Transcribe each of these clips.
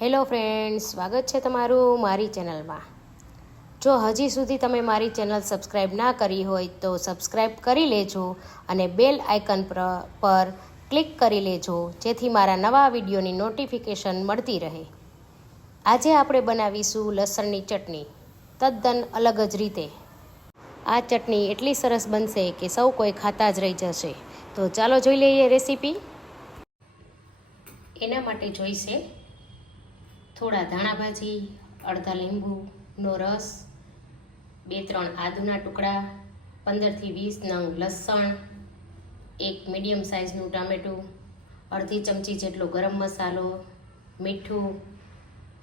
Hello friends, સ્વાગત છે તમારું મારી ચેનલમાં. જો હજી સુધી તમે મારી ચેનલ સબસ્ક્રાઈબ ના કરી હોય તો સબસ્ક્રાઈબ કરી લેજો અને બેલ આઇકન પર ક્લિક કરી લેજો, જેથી મારા નવા વિડીયોની નોટિફિકેશન મળતી રહે. આજે આપણે બનાવીશું લસણની ચટણી. તદ્દન અલગ જ રીતે. આ ચટણી એટલી સરસ બનશે કે સૌ કોઈ ખાતા જ રહી જશે. તો ચાલો જોઈ લઈએ રેસીપી. એના માટે જોઈશે થોડા ધાણા ભાજી અડધા લીંબુનો રસ, બે ત્રણ આદુના ટુકડા, પંદરથી વીસ નંગ લસણ, એક મીડિયમ સાઇઝનું ટામેટું, અડધી ચમચી જેટલો ગરમ મસાલો, મીઠું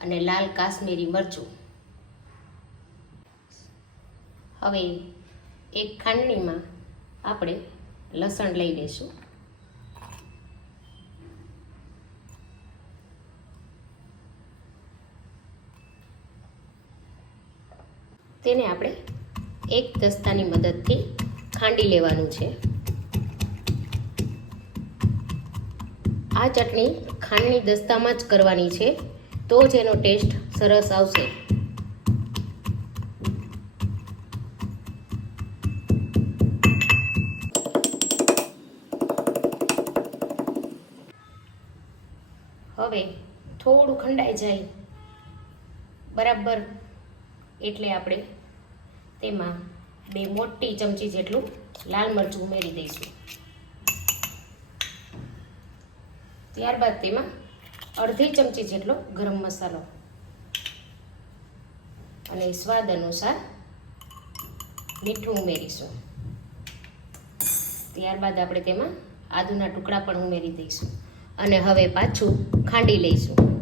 અને લાલ કાશ્મીરી મરચું. હવે એક ખાંડણીમાં આપણે લસણ લઈ લઈશું. તેને આપણે એક દસ્તાની મદદથી ખાંડી લેવાનું છે. આ ચટણી ખાંડની દસ્તામાં જ કરવાની છે, તો જ એનો ટેસ્ટ સરસ આવશે. હવે થોડું ખંડાઈ જાય. બરાબર એટલે આપણે તેમાં બે મોટી ચમચી જેટલું લાલ મરચું ઉમેરી દઈશું. ત્યારબાદ તેમાં અડધી ચમચી જેટલો ગરમ મસાલો અને સ્વાદ અનુસાર મીઠું ઉમેરીશું. ત્યારબાદ આપણે તેમાં આદુના ટુકડા પણ ઉમેરી દઈશું. અને હવે પાછું ખાંડી લઈશું.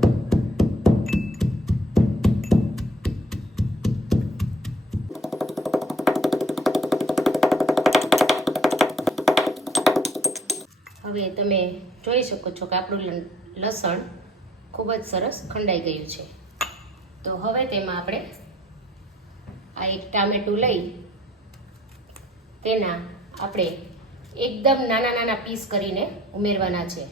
હવે તમે જોઈ શકો છો કે આપણું લસણ ખૂબ જ સરસ ખંડાઈ ગયું છે. તો હવે તેમાં આપણે આ એક ટામેટું લઈ તેના આપણે એકદમ નાના નાના પીસ કરીને ઉમેરવાના છે.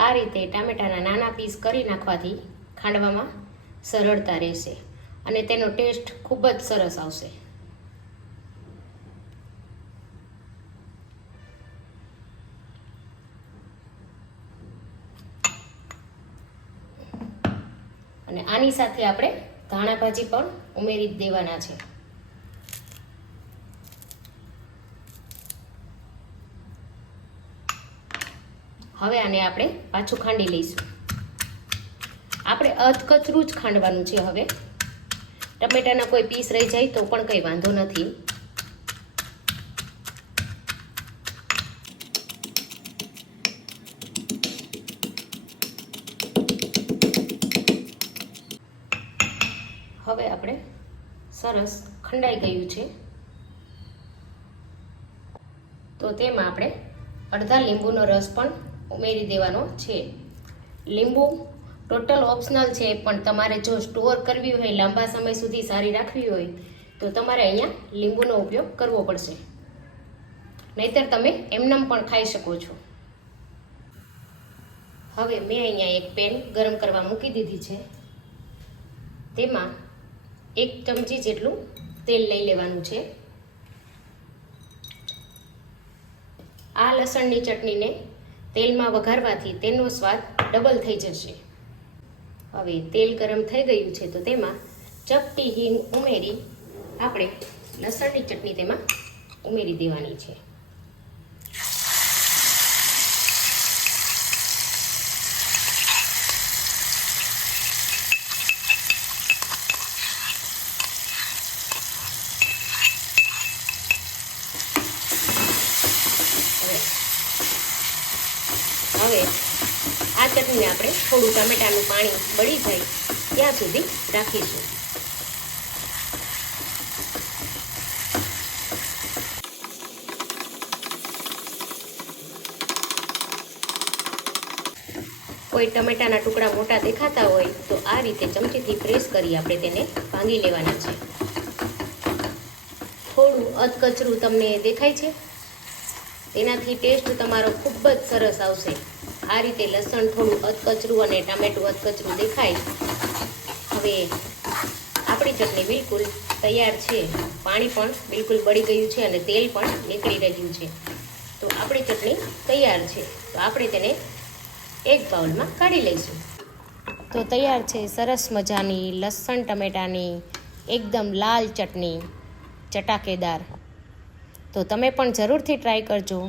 આ રીતે ટામેટાના નાના પીસ કરી નાખવાથી ખાંડવામાં સરળતા રહેશે અને તેનો ટેસ્ટ ખૂબ જ સરસ આવશે. અને આની સાથે આપણે ધાણા ભાજી પણ ઉમેરી દેવાના છે. હવે આને આપણે પાછું ખાંડી લઈશું. આપણે અધકચરું જ ખાંડવાનું છે હવે. ટમેટાના કોઈ પીસ રહી જાય તો પણ કંઈ વાંધો નથી. હવે આપણે સરસ ખંડાઈ ગયું છે. તો તેમાં આપણે અડધા લીંબુનો રસ પણ ઉમેરી દેવાનો છે. લીંબુ ટોટલ ઓપ્શનલ છે, પણ તમારે જો સ્ટોર કરવી હોય, લાંબા સમય સુધી સારી રાખવી હોય, તો તમારે અહીંયા લીંબુનો ઉપયોગ કરવો પડશે. નહીતર તમે એમનામ પણ ખાઈ શકો છો. હવે મેં અહીંયા એક પેન ગરમ કરવા મૂકી દીધી છે. તેમાં એક ચમચી જેટલું તેલ લઈ લેવાનું છે. આ લસણની ચટણીને તેલમાં વઘારવાથી તેનો સ્વાદ ડબલ થઈ જશે. હવે તેલ ગરમ થઈ ગયું છે તો તેમાં ચપટી હિંગ ઉમેરી આપણે લસણની ચટણી તેમાં ઉમેરી દેવાની છે. હવે આ ચટણીને આપણે થોડું ટમેટાનું પાણી બળી જાય ત્યાં સુધી રાખીશું. કોઈ ટમેટાના ટુકડા મોટા દેખાતા હોય તો આ રીતે ચમચીથી પ્રેસ કરી આપણે તેને ભાંગી લેવાના છે. થોડું અધકચરું તમને દેખાય છે? તેનાથી ટેસ્ટ તમારો ખૂબ જ સરસ આવશે. આ રીતે લસણ, થોડું અધકચરું અને ટામેટું અધકચરું દેખાય. હવે આપણી ચટણી બિલકુલ તૈયાર છે. પાણી પણ બિલકુલ બળી ગયું છે અને તેલ પણ નીકળી રહ્યું છે. તો આપણી ચટણી તૈયાર છે. તો આપણે તેને એક બાઉલમાં કાઢી લઈશું. તો તૈયાર છે સરસ મજાની લસણ, ટમેટાની એકદમ લાલ ચટણી ચટાકેદાર. તો તમે પણ જરૂરથી ટ્રાય કરજો.